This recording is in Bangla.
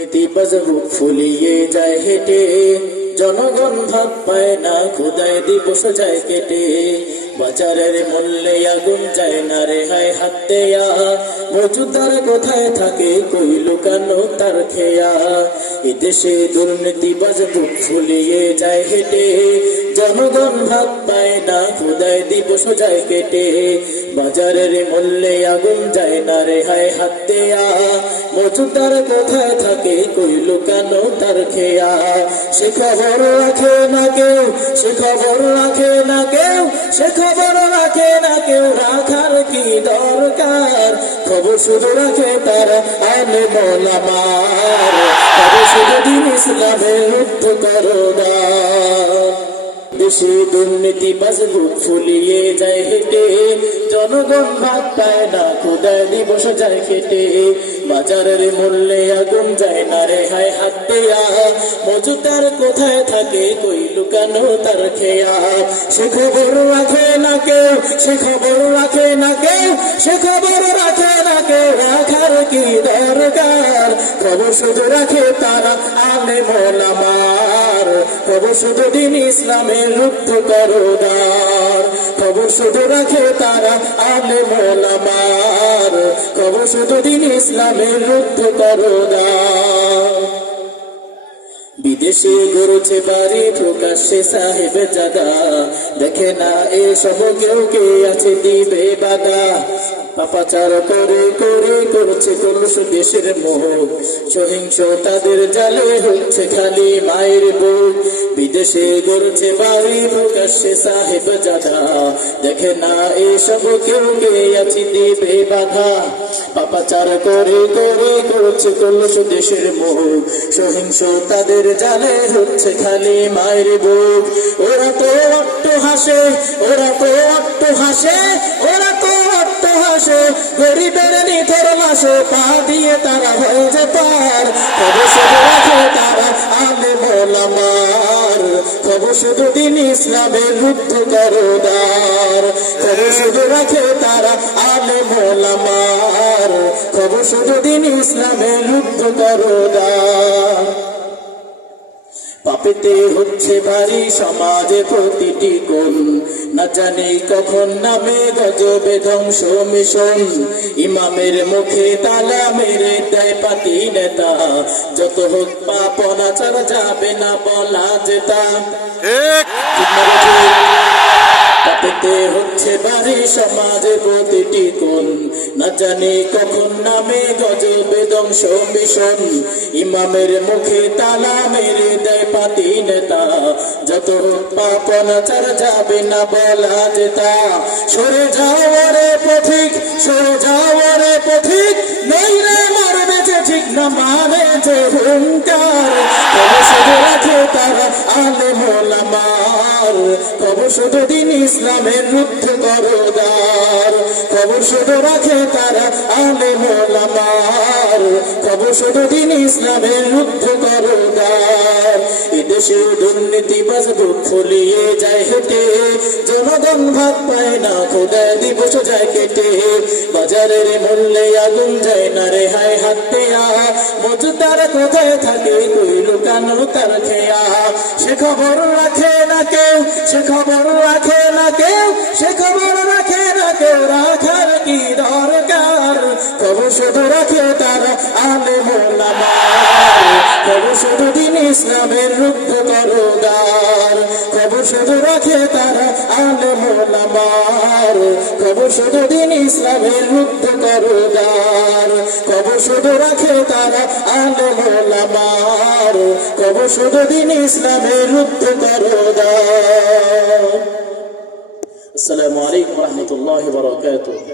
নীতিবাজ বুক ফুলিয়ে যায় হেঁটে। জনগণ ভাত পায় না খুদায় দিবস যায় কেটে। বাজারের মূল্যে আগুন যায় না রে হায় হাত দেয়া মজুদার কোথায় থাকে, কই লুকানো তার খেয়া। এদেশে দুর্নীতিবাজ বুক ফুলিয়ে যায় হেঁটে। জনগণ ভাত পায় না খুদায় দিবস যায় কেটে। বাজারের মূল্যে আগুন যায় না রে হায় হাত দেয়া মজুদার কোথায় থাকে কই লুকানো তার খেয়া? সে খবর রাখে না কেউ, সে খবর রাখে না কেউ, সে খবর রাখে না কেউ। রাখার কি দরকার? খবর শুধু রাখে তারা আলে মোলামার খবর শুধু দিন ইসলামের রুদ্ধ করদার দেশে দুর্নীতি বুক ফুলিয়ে যায় হেঁটে। জনগণ ভাত পায় না খুদায় দিবস যায় কেটে। বাজারের মূল্যে আগুন যায় না রে হাই হাত দেয়া মজুদার কোথায় থাকে কই লুকানো তার খেয়া? সে খবর রাখে না কেউ, সে খবর রাখে না কেউ, সে খবর রাখে না কেউ। রাখার কি দরকার? খবর শুধু রাখে তারা আমি মোলামার খবর শুধু দিন ইসলামের রুদ্ধ করদার খবর শুধু রাখে তারা আলে মোলামার। খবর শুধু দিন ইসলামের রুদ্ধ করদার বিদেশে গড়ছে বাড়ি, প্রকাশ্যে সাহেব জাদা। দেখে না এসব কেউ কে আছে দিবে বাদা পাপাচার করে করে, করছে কলুষ দেশের মোহ। সহিংস তাদের জালে হচ্ছে খালি মায়ের বুক বিদেশে গড়ছে বাড়ি, প্রকাশ্যে সাহেব জাদা। দেখে না এসব কেউ কে আছে দিবে বাধা। পাপাচার করে করে, করছে কলুষ দেশের মুখ সহিংস তাদের জালে হচ্ছে খালি মায়ের বুক ওরা তো অট্ট হাসে, ওরা তো অট্ট হাসে, ওরা হাসে, গরিবের নিথর লাশে পা দিয়ে তারা হয়ে যেতার তবে শুধু রাখে তারা আলে মোলামার। তবে শুধু দিন ইসলামের রুদ্ধ করদার। তবে শুধু রাখে তারা আলে মোলামার। খবর শুধু দিন ইসলামের রুদ্ধ করদার। পাপেতে হচ্ছে ভারী সমাজে প্রতিটি কোন না জানি কখন নামে গজবে ধ্বংস মিশন। ইমামের মুখে তালা মেরে দেয় পাতি নেতা। যত হোক পাপনা ছাড়া যাবে না বলা যেতা। ঠিক। ঠিক না রে ঠিক? পাপেতে হচ্ছে বাড়ি সমাজে প্রতিটি কোন না জানি কখন নামে গজবে ধ্বংস মিশন। ইমামের মুখে তালা মেরে দেয় পাতি নেতা। যত পাপনা ছাড়া যাবে না বলা যেতা সরে যাও রে পথিক, সরে যাও রে পথিক, নইলে মরবে যে ঠিক না মানে যে হুঙ্কার। তবে শুধু রাখে তারা আলে মোলামার খবর শুধু দিন ইসলামের রুদ্ধ করদার। খবর শুধু রাখে তারা আলে মোলামার খবর শুধু দিন ইসলামের রুদ্ধ করদার। এদেশে দুর্নীতিবাজ বুক ফুলিয়ে যায় হেঁটে। জনগণ ভাত পায় না খোদায় দিবস যায় কেটে। বাজারের মূল্যে আগুন যায় না রে, হায় হাত পেয়া মজুদার কোথায় থাকে কই লুকানো তার খেয়া। সে খবর রাখে না কেউ, সে খবর রাখে না কেউ, সে খবর রাখে না কেউ। রাখার কি দরকার? খবর শুধু রাখে তারা আলে মোলামার খবর শুধু দিন ইসলামের রুদ্ধ করদার কব শুধু রাখে তারা মোলামার খবর শুধু দিন ইসলামের রুদ্ধ করদার আসসালামু আলাইকুম রহমতুল্লাহ বরকাতুহ।